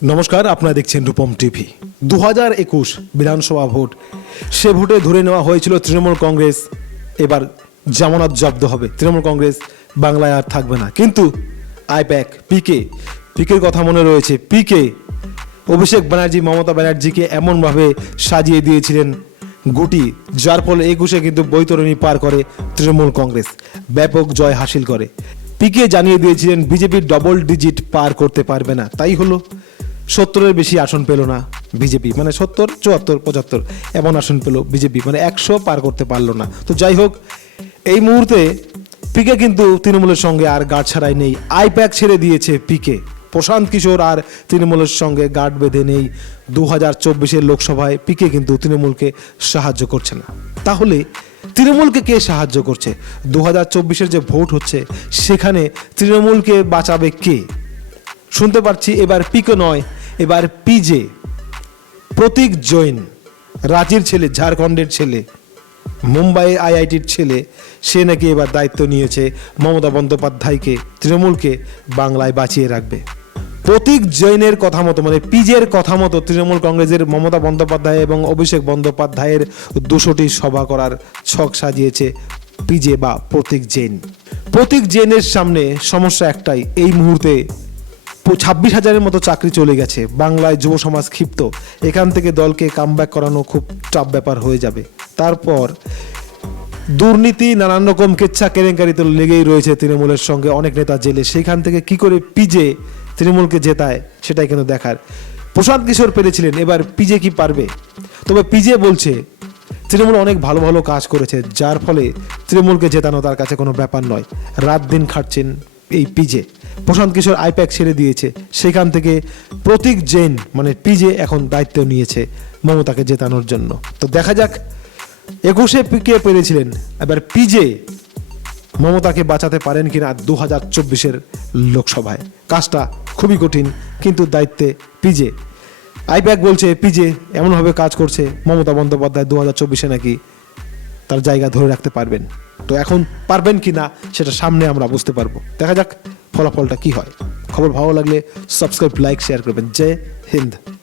নমস্কার, আপনারা দেখছেন রূপম টিভি। দু হাজার একুশ বিধানসভা ভোট, সে ভোটে ধরে নেওয়া হয়েছিল তৃণমূল কংগ্রেস। এবার জামানত জব্দ হবে। তৃণমূল কংগ্রেস বাংলায় আর থাকবে না। কিন্তু আইপ্যাক, পিকে, পিকের কথা মনে রয়েছে। পিকে, অভিষেক ব্যানার্জি, মমতা ব্যানার্জিকে এমনভাবে সাজিয়ে দিয়েছিলেন গুটি, যার ফলে একুশে কিন্তু বৈতরণী পার করে তৃণমূল কংগ্রেস। ব্যাপক জয় হাসিল করে। পিকে জানিয়ে দিয়েছিলেন বিজেপির ডবল ডিজিট পার করতে পারবে না। তাই হলো সত্তরের বেশি আসন পেল না বিজেপি। মানে সত্তর, চুয়াত্তর, পঁচাত্তর এমন আসন পেল বিজেপি। মানে একশো পার করতে পারল না। তো যাই হোক, এই মুহূর্তে পিকে কিন্তু তৃণমূলের সঙ্গে আর গার্ড ছাড়াই নেই। আইপ্যাক ছেড়ে দিয়েছে পিকে প্রশান্ত কিশোর আর তৃণমূলের সঙ্গে গার্ড বেঁধে নেই। দু হাজার চব্বিশের লোকসভায় পিকে কিন্তু তৃণমূলকে সাহায্য করছে না। তাহলে তৃণমূলকে কে সাহায্য করছে? দু হাজার চব্বিশের যে ভোট হচ্ছে, সেখানে তৃণমূলকে বাঁচাবে কে? শুনতে পাচ্ছি এবার পিকো নয় এবার পিজে প্রতীক জৈন, রাঁচির ছেলে, ঝাড়খণ্ডের ছেলে, মুম্বাই আইআইটির ছেলে, সে নাকি এবার দায়িত্ব নিয়েছে মমতা বন্দ্যোপাধ্যায়কে, তৃণমূলকে বাংলায় বাঁচিয়ে রাখবে। প্রতীক জৈনের কথা মতো মানে পিজের কথা মতো তৃণমূল কংগ্রেসের মমতা বন্দ্যোপাধ্যায় এবং অভিষেক বন্দ্যোপাধ্যায়ের দুশোটি সভা করার ছক সাজিয়েছে পিজে বা প্রতীক জৈন। প্রতীক জৈনের সামনে সমস্যা একটাই, এই মুহূর্তে ছাব্বিশ হাজারের মতো চাকরি চলে গেছে। বাংলায় যুব সমাজ ক্ষিপ্ত। এখান থেকে দলকে কামব্যাক করানো খুব টাফ ব্যাপার হয়ে যাবে। তারপর দুর্নীতি, নানান রকম কেচ্ছা কেলেঙ্কারি তো লেগেই রয়েছে তৃণমূলের সঙ্গে। অনেক নেতা জেলে। সেখান থেকে কি করে পিজে তৃণমূলকে জেতায়, সেটাই কিন্তু দেখার। প্রশান্ত কিশোর পেরেছিলেন, এবার পিজে কি পারবে? তবে পিজে বলছে, তৃণমূল অনেক ভালো ভালো কাজ করেছে, যার ফলে তৃণমূলকে জেতানো তার কাছে কোনো ব্যাপার নয়। রাত দিন খাটছেন এই পিজে প্রশান্ত কিশোর আইপ্যাক ছেড়ে দিয়েছে। সেখান থেকে প্রতীক জেন মানে পিজে এখন দায়িত্ব নিয়েছে মমতাকে জেতানোর জন্য। তো দেখা যাক, একুশে কে পেরেছিলেন? এবার পিজে মমতাকে বাঁচাতে পারেন কিনা দু হাজার চব্বিশের লোকসভায়। কাজটা খুবই কঠিন, কিন্তু দায়িত্বে পিজে আইপ্যাক বলছে পিজে এমনভাবে কাজ করছে, মমতা বন্দ্যোপাধ্যায় দু হাজার চব্বিশে নাকি তার জায়গা ধরে রাখতে পারবেন। তো এখন পারবেন কি না সেটা সামনে আমরা বুঝতে পারব। দেখা যাক ফলাফলটা কি হয়? খবর ভালো লাগলে সাবস্ক্রাইব লাইক শেয়ার করবেন। জয় হিন্দ।